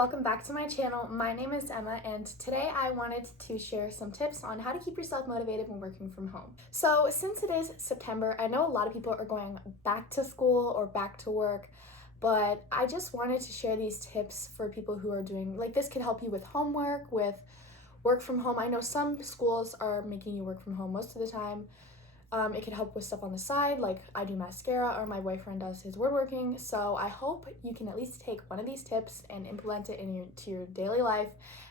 welcome back to my channel. My name is Emma, and today I wanted to share some tips on how to keep yourself motivated when working from home. So since it is September, I know a lot of people are going back to school or back to work, but I just wanted to share these tips for people who are doing, like, this could help you with homework, with work from home. I know some schools are making you work from home most of the time. It could help with stuff on the side, like I do mascara or my boyfriend does his woodworking. So I hope you can at least take one of these tips and implement it into your daily life,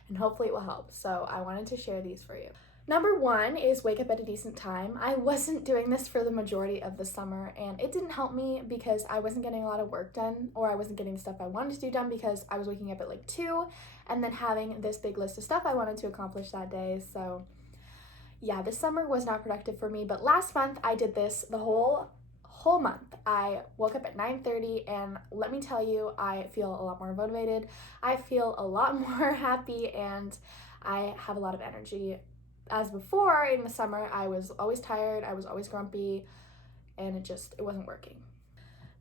and hopefully it will help. So I wanted to share these for you. Number one is wake up at a decent time. I wasn't doing this for the majority of the summer, and it didn't help me because I wasn't getting a lot of work done, or I wasn't getting the stuff I wanted to do done because I was waking up at like 2 and then having this big list of stuff I wanted to accomplish that day. So yeah, this summer was not productive for me, but last month I did this the whole month. I woke up at 9:30, and let me tell you, I feel a lot more motivated. I feel a lot more happy, and I have a lot of energy. As before in the summer, I was always tired, I was always grumpy, and it wasn't working.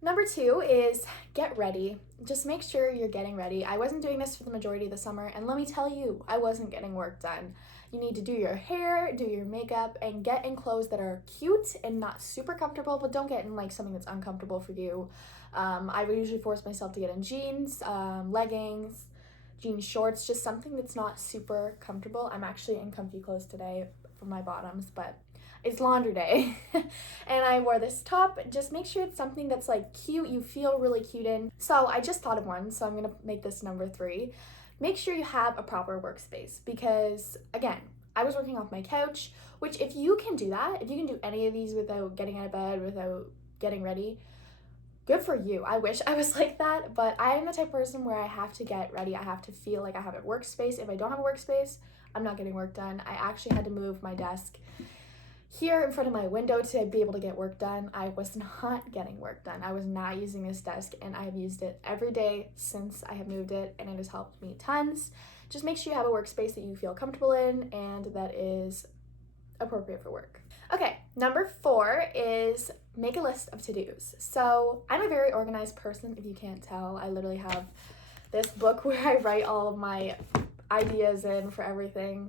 Number two is get ready. Just make sure you're getting ready. I wasn't doing this for the majority of the summer, and let me tell you, I wasn't getting work done. You need to do your hair, do your makeup, and get in clothes that are cute and not super comfortable, but don't get in like something that's uncomfortable for you. I would usually force myself to get in jeans, leggings, jean shorts, just something that's not super comfortable. I'm actually in comfy clothes today for my bottoms, but it's laundry day. And I wore this top. Just make sure it's something that's like cute, you feel really cute in. So I just thought of one, so I'm gonna make this number 3. Make sure you have a proper workspace, because again, I was working off my couch, which if you can do that, if you can do any of these without getting out of bed, without getting ready, good for you. I wish I was like that, but I am the type of person where I have to get ready. I have to feel like I have a workspace. If I don't have a workspace, I'm not getting work done. I actually had to move my desk here in front of my window to be able to get work done. I was not getting work done. I was not using this desk, and I have used it every day since I have moved it, and it has helped me tons. Just make sure you have a workspace that you feel comfortable in and that is appropriate for work. Okay, number 4 is make a list of to-dos. So I'm a very organized person, if you can't tell. I literally have this book where I write all of my ideas in for everything,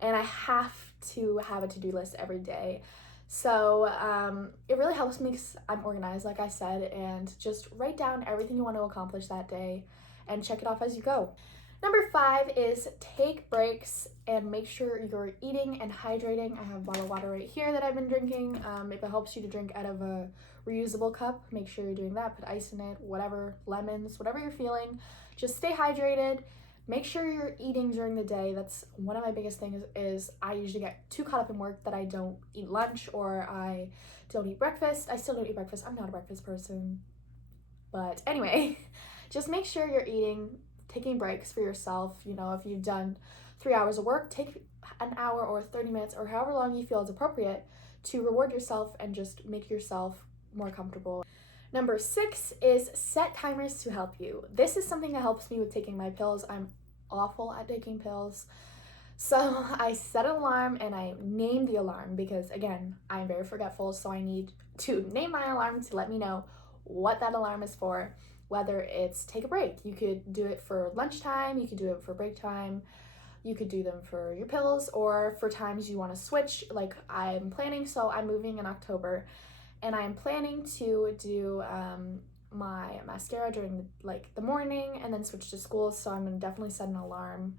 and I have to have a to-do list every day. So it really helps me because I'm organized, like I said, and just write down everything you want to accomplish that day and check it off as you go. Number 5 is take breaks and make sure you're eating and hydrating. I have a bottle of water right here that I've been drinking. If it helps you to drink out of a reusable cup, make sure you're doing that. Put ice in it, whatever, lemons, whatever you're feeling. Just stay hydrated. Make sure you're eating during the day. That's one of my biggest things is I usually get too caught up in work that I don't eat lunch or I don't eat breakfast. I still don't eat breakfast. I'm not a breakfast person. But anyway, just make sure you're eating, taking breaks for yourself. You know, if you've done 3 hours of work, take an hour or 30 minutes or however long you feel is appropriate to reward yourself and just make yourself more comfortable. Number 6 is set timers to help you. This is something that helps me with taking my pills. I'm awful at taking pills. So I set an alarm and I name the alarm because, again, I'm very forgetful, so I need to name my alarm to let me know what that alarm is for, whether it's take a break. You could do it for lunchtime, you could do it for break time, you could do them for your pills, or for times you want to switch, like I'm planning. So I'm moving in October, and I'm planning to do my mascara during the morning and then switch to school. So I'm gonna definitely set an alarm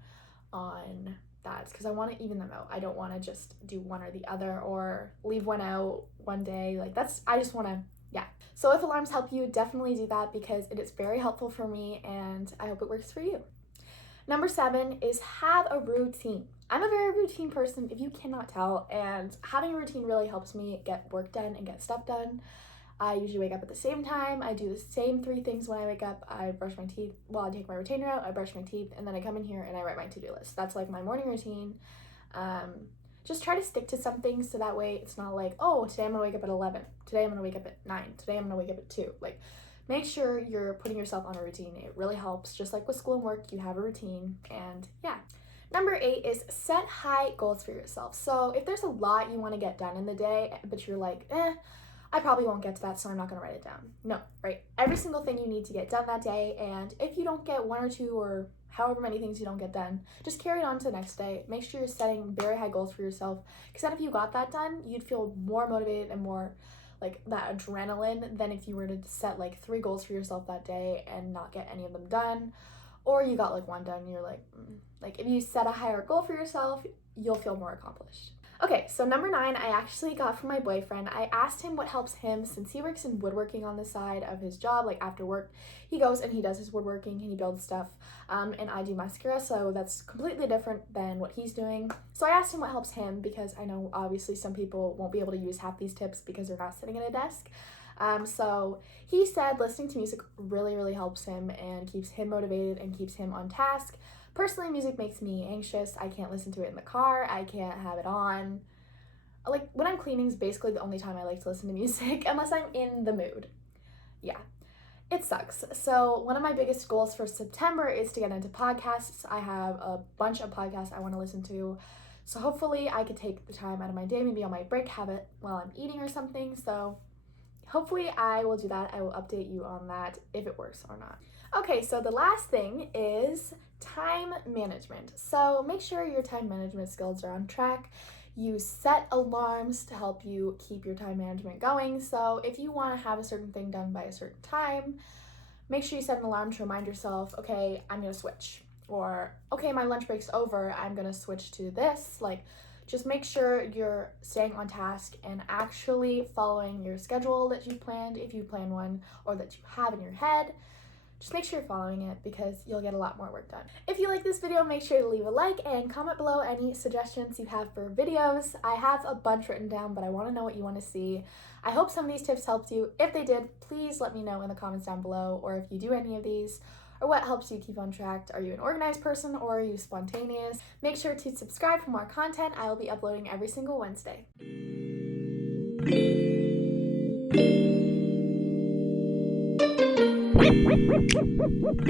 on that because I want to even them out. I don't want to just do one or the other or leave one out one day. I just want to, yeah. So if alarms help you, definitely do that because it is very helpful for me, and I hope it works for you. Number 7 is have a routine. I'm a very routine person, if you cannot tell, and having a routine really helps me get work done and get stuff done. I usually wake up at the same time. I do the same 3 things when I wake up. I brush my teeth. Well, I take my retainer out, I brush my teeth, and then I come in here and I write my to-do list. That's like my morning routine. Just try to stick to some things so that way it's not like, oh, today I'm gonna wake up at 11. Today I'm gonna wake up at 9. Today I'm gonna wake up at 2. Make sure you're putting yourself on a routine. It really helps. Just like with school and work, you have a routine, and yeah. Number 8 is set high goals for yourself. So if there's a lot you want to get done in the day, but you're like, I probably won't get to that, so I'm not going to write it down. No, right? Every single thing you need to get done that day, and if you don't get 1 or 2 or however many things you don't get done, just carry it on to the next day. Make sure you're setting very high goals for yourself, because then if you got that done, you'd feel more motivated and more like that adrenaline than if you were to set like 3 goals for yourself that day and not get any of them done, or you got like 1 done and you're like, Like if you set a higher goal for yourself, you'll feel more accomplished. Okay, so number 9, I actually got from my boyfriend. I asked him what helps him, since he works in woodworking on the side of his job. Like after work, he goes and he does his woodworking and he builds stuff, and I do mascara, so that's completely different than what he's doing. So I asked him what helps him, because I know obviously some people won't be able to use half these tips because they're not sitting at a desk. So he said listening to music really, really helps him and keeps him motivated and keeps him on task. Personally, music makes me anxious. I can't listen to it in the car. I can't have it on. Like, when I'm cleaning is basically the only time I like to listen to music, unless I'm in the mood. Yeah, it sucks. So one of my biggest goals for September is to get into podcasts. I have a bunch of podcasts I want to listen to. So hopefully I could take the time out of my day, maybe on my break, have it while I'm eating or something. So hopefully I will do that. I will update you on that if it works or not. Okay, so the last thing is time management. So make sure your time management skills are on track. You set alarms to help you keep your time management going. So if you want to have a certain thing done by a certain time, make sure you set an alarm to remind yourself, okay, I'm going to switch. Or, okay, my lunch break's over, I'm going to switch to this. Like, just make sure you're staying on task and actually following your schedule that you planned, if you plan one, or that you have in your head. Just make sure you're following it, because you'll get a lot more work done. If you like this video, make sure to leave a like and comment below any suggestions you have for videos. I have a bunch written down, but I want to know what you want to see. I hope some of these tips helped you. If they did, please let me know in the comments down below, or if you do any of these, or what helps you keep on track. Are you an organized person, or are you spontaneous? Make sure to subscribe for more content. I will be uploading every single Wednesday.